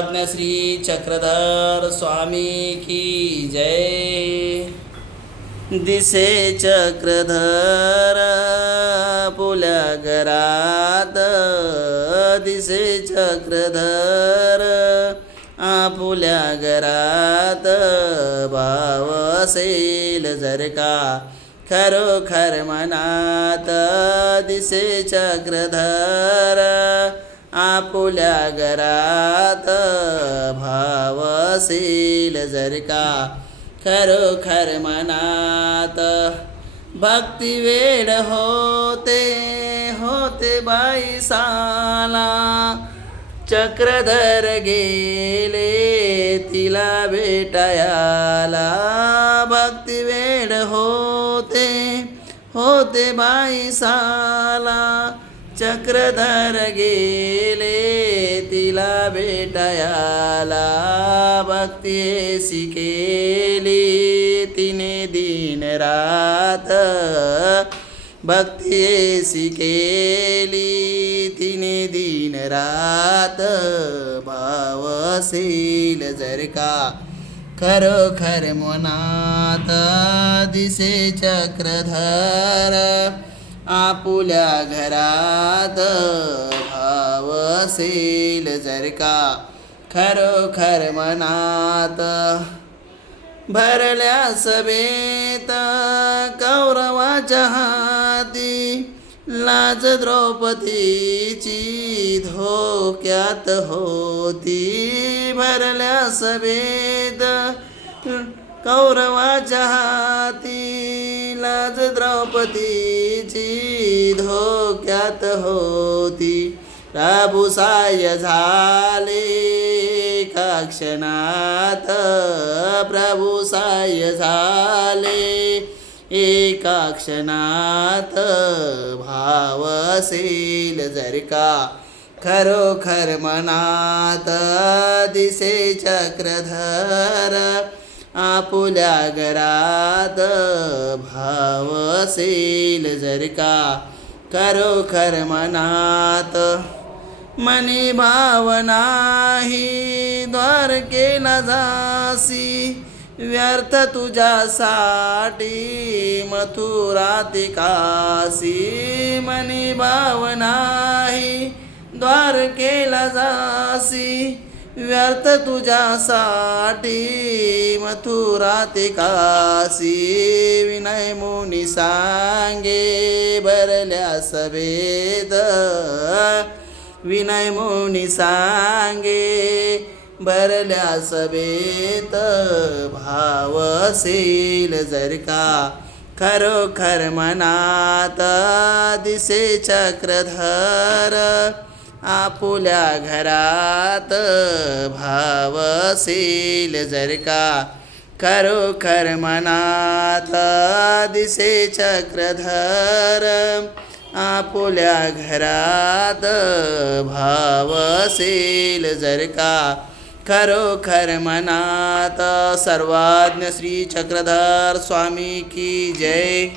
श्री चक्रधर स्वामी की जय। दिसे चक्रधर पुल्या घरात दिसे चक्रधर आपुल्या घरात भाव असेल जर का खरोखर मनात। दिसे चक्रधर आपुल्या घरात भावशील जर का खरोखर मनात भक्ती वेड होते होते बाई साला. चक्रधर गेले तिला भेटायाला. भक्ती वेड होते होते बाई साला. चक्रधर गेले तिला भेटायाला भक्ती शिकेली तिने दिन रात भक्ती शिकेली तिने दिन रात भावशील जर का खरोखर मनात दिसे चक्रधर आपुल्या घरात भावसेल जर का खरोखर मनात. भरल्या सभेत कौरवाच्या हाती लाज द्रौपदीची धोक्यात होती. भरल्या सभेत कौरवाच्या हाती लाज द्रौपदीची धोक्यात होती. प्रभुसाय झाले एका क्षणात. प्रभुसाय झाले एका क्षणात. भाव असेल जर का खरोखर मनात दिसे चक्रधर आपुल्या घरात भाव असेल जर का खरोखर मनात मनी भावनाही द्वार केला जासी. व्यर्थ तुझ्यासाठी मथुरा ते काशी मनी भावनाही द्वार केला जासी. व्यर्थ तुझ्यासाठी मथुरा ते काशी विनय मुनी सांगे भरल्या सभेद विनय मुनी सांगे भरल्या सभेत. भाव असेल जर का खरोखर मनात दिसे चक्रधर आपुल्या घरात भाव जर का खरोखर मनात दिसे चक्रधर. आपुल्या घरात भाव जर का खरोखर मनात सर्वाज्ञ श्री चक्रधर स्वामी की जय.